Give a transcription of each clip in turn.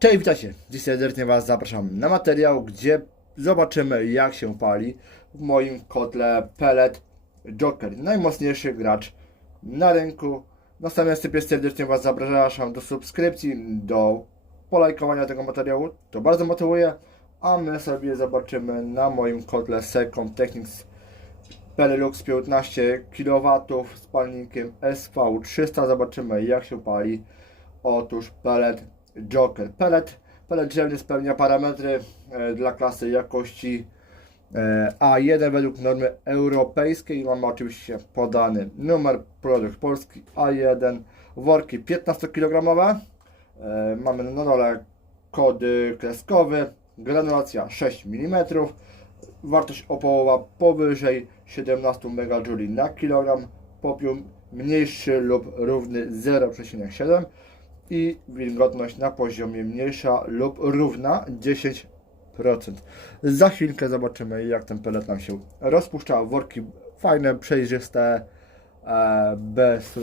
Cześć, witajcie! Dziś serdecznie Was zapraszam na materiał, gdzie zobaczymy jak się pali w moim kotle pellet Joker, najmocniejszy gracz na rynku. Na wstępie serdecznie Was zapraszam do subskrypcji, do polajkowania tego materiału, to bardzo motywuje, a my sobie zobaczymy na moim kotle Secom Technics Pelelux 15 kW z palnikiem SV300. Zobaczymy jak się pali. Otóż pellet Joker. Pellet, pellet drzewny spełnia parametry e, dla klasy jakości e, A1 według normy europejskiej. Mamy oczywiście podany numer, produkt polski A1, worki 15 kg. E, mamy na dole kody kreskowy, granulacja 6 mm, wartość opołowa powyżej 17 MJ na kilogram, popiół mniejszy lub równy 0,7 i wilgotność na poziomie mniejsza lub równa 10%. Za chwilkę zobaczymy jak ten pelet nam się rozpuszcza. Worki fajne, przejrzyste, e, bez e,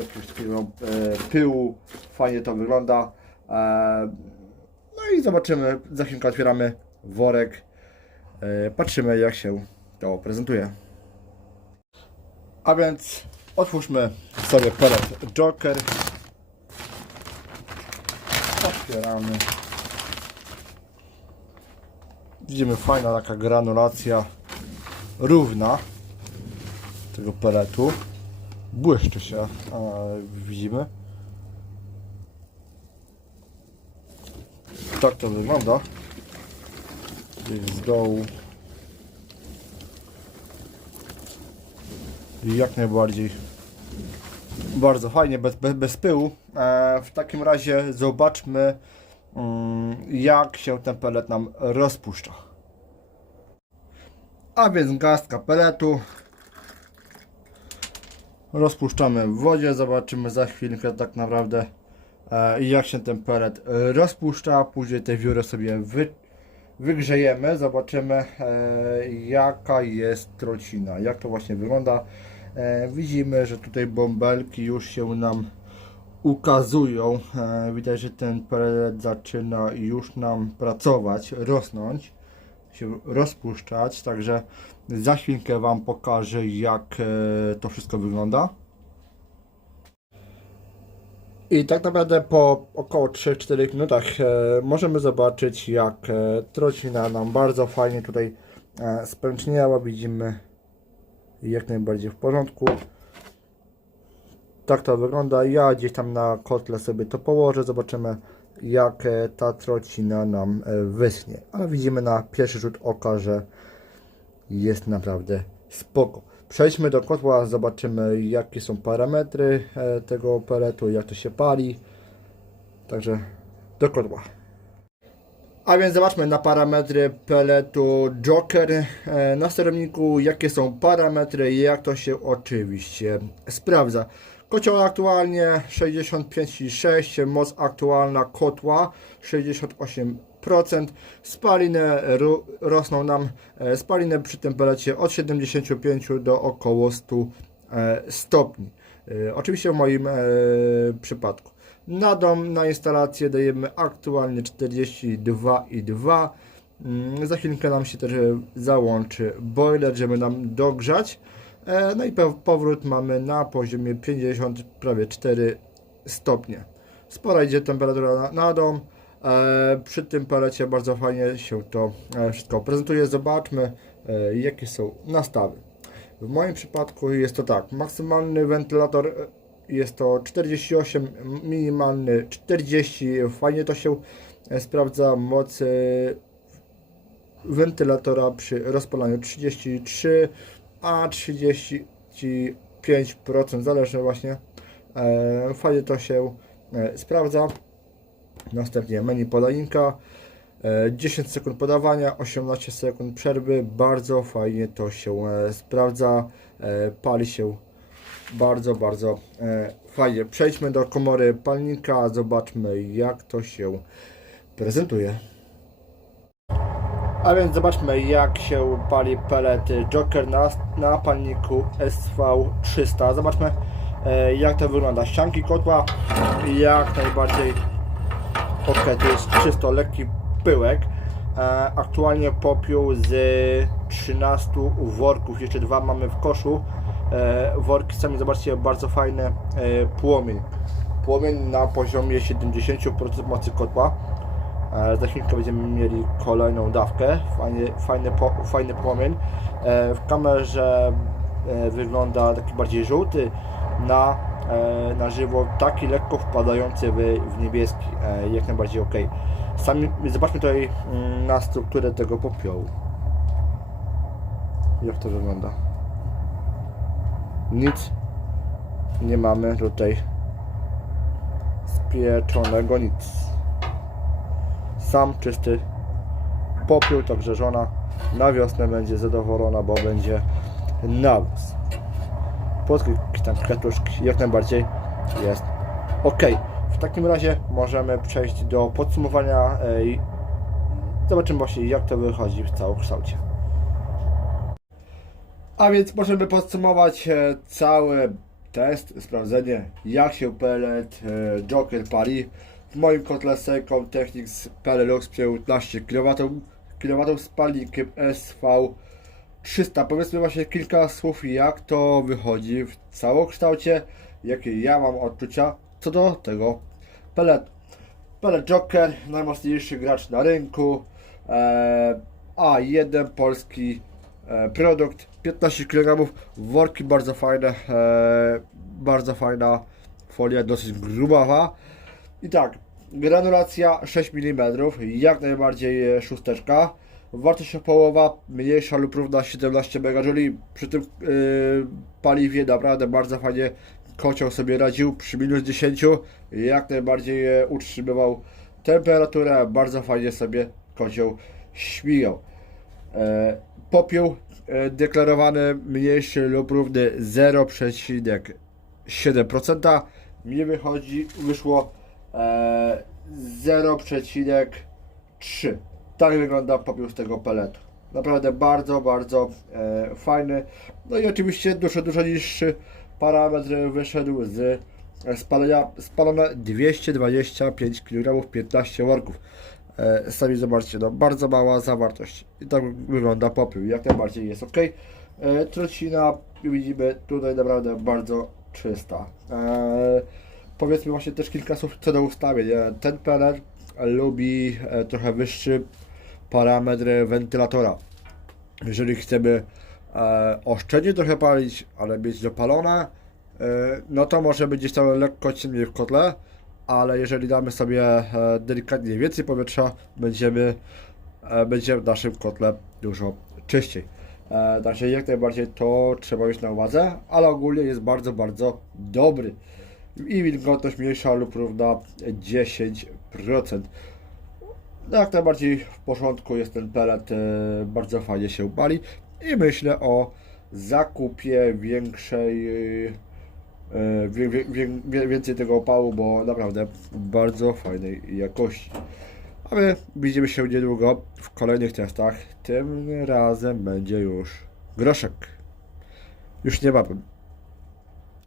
pyłu. Fajnie to wygląda. E, no i zobaczymy, za chwilkę otwieramy worek. Patrzymy jak się to prezentuje. A więc otwórzmy sobie pelet Joker. Otwieramy. Widzimy fajna taka granulacja równa tego peletu. Błyszczy się, widzimy. Tak to wygląda. Gdzieś z dołu. Jak najbardziej. Bardzo fajnie, bez, bez, bez pyłu. E, w takim razie zobaczmy, mm, jak się ten pelet nam rozpuszcza. A więc garstka peletu. Rozpuszczamy w wodzie. Zobaczymy za chwilkę tak naprawdę, e, jak się ten pelet rozpuszcza. Później te wióry sobie wy, wygrzejemy. Zobaczymy, e, jaka jest trocina, jak to właśnie wygląda. E, widzimy, że tutaj bąbelki już się nam ukazują. E, widać, że ten pelet zaczyna już nam pracować, rosnąć, się rozpuszczać. Także za chwilkę Wam pokażę, jak e, to wszystko wygląda. I tak naprawdę po około 3-4 minutach możemy zobaczyć, jak e, nam bardzo fajnie tutaj spęczniała. Widzimy jak najbardziej w porządku. Tak to wygląda. Ja gdzieś tam na kotle sobie to położę. Zobaczymy jak e, ta trocina nam e, wyschnie. Ale widzimy na pierwszy rzut oka, że jest naprawdę spoko. Przejdźmy do kotła, zobaczymy jakie są parametry e, tego peletu, jak to się pali. Także do kotła. A więc zobaczmy na parametry peletu Joker e, na sterowniku, jakie są parametry i jak to się oczywiście sprawdza. Kocioł aktualnie 65,6, moc aktualna kotła 68%. Spaliny rosną nam, e, spaliny przy tym pelecie od 75 do około 100 e, stopni. Oczywiście w moim przypadku. Na dom, na instalację dajemy aktualnie 42,2. Mm, Za chwilkę nam się też e, załączy boiler, żeby nam dogrzać. E, No i powrót mamy na poziomie 50, prawie 4 stopnie. Spora idzie temperatura na, na dom. E, Przy tym palecie bardzo fajnie się to e, wszystko prezentuje. Zobaczmy e, jakie są nastawy. W moim przypadku jest to tak, maksymalny wentylator jest to 48, minimalny 40, fajnie to się e, sprawdza, moc wentylatora przy rozpalaniu 33, a 35% zależy właśnie, e, fajnie to się e, sprawdza. Następnie menu podajnika. E, 10 sekund podawania, 18 sekund przerwy. Bardzo fajnie to się sprawdza. Pali się bardzo, bardzo e, fajnie. Przejdźmy do komory palnika. Zobaczmy jak to się prezentuje. A więc zobaczmy jak się pali pelet Joker na, na palniku SV300. Zobaczmy e, jak to wygląda. Ścianki kotła jak najbardziej Ok, to jest czysto lekki pyłek. E, aktualnie popiół z 13 worków, jeszcze dwa mamy w koszu. E, worki sami zobaczcie, bardzo fajny e, płomień. Płomień na poziomie 70% mocy kotła. E, za chwilkę będziemy mieli kolejną dawkę. Fajny, fajny, fajny płomień. W kamerze wygląda taki bardziej żółty. Na, na żywo taki lekko wpadający w, w niebieski. Jak najbardziej ok. Sami zobaczmy tutaj mm, na strukturę tego popiołu. Jak to wygląda? Nic nie mamy tutaj spieczonego, nic. Sam czysty popiół, także żona na wiosnę będzie zadowolona, bo będzie nawóz. Płotki, tam kwiatuszki, jak najbardziej jest ok. W takim razie możemy przejść do podsumowania i zobaczymy właśnie jak to wychodzi w całokształcie. A więc możemy podsumować e, cały test, sprawdzenie jak się pellet e, Joker pali. W moim kotle Seicon Technics Pelelux 15 kW, kW z palnikiem SV 300. Powiedzmy właśnie kilka słów jak to wychodzi w całokształcie, jakie ja mam odczucia co do tego pelletu. Pellet Joker, najmocniejszy gracz na rynku, e, A1 polski e, produkt, 15 kg, worki bardzo fajne, e, bardzo fajna folia, dosyć grubawa. I tak, granulacja 6 mm, jak najbardziej e, szósteczka. Wartość opołowa mniejsza lub równa 17 MJ. Przy tym paliwie naprawdę bardzo fajnie kocioł sobie radził przy minus 10. Jak najbardziej e, utrzymywał temperaturę, bardzo fajnie sobie kocioł śmigał. E, popiół e, deklarowany mniejszy lub równy 0,7%. Mi wychodzi, wyszło e, 0,3. Tak wygląda popiół z tego peletu. Naprawdę bardzo, bardzo e, fajny. No i oczywiście dużo, dużo niższy parametr wyszedł z spalenia, spalone 225 kg 15 worków. E, sami zobaczcie, no bardzo mała zawartość. I tak wygląda popiół. Jak najbardziej jest ok. E, trucina widzimy tutaj naprawdę bardzo czysta. E, powiedzmy właśnie też kilka słów co do ustawień. Ten pelet lubi trochę wyższy parametr wentylatora. Jeżeli chcemy oszczędnie trochę palić, ale mieć dopalone, no to może być gdzieś tam lekko ciemniej w kotle, ale jeżeli damy sobie e, delikatnie więcej powietrza, będziemy, e, będzie w naszym kotle dużo czyściej. Także jak najbardziej to trzeba mieć na uwadze, ale ogólnie jest bardzo, bardzo dobry. I wilgotność mniejsza lub równa 10%. No, jak najbardziej w porządku jest ten pelet, e, bardzo fajnie się pali i myślę o zakupie większej, wie, wie, wie, wie- więcej tego opału, bo naprawdę bardzo fajnej jakości. A my widzimy się niedługo w kolejnych testach. Tym razem będzie już groszek. Już niebawem.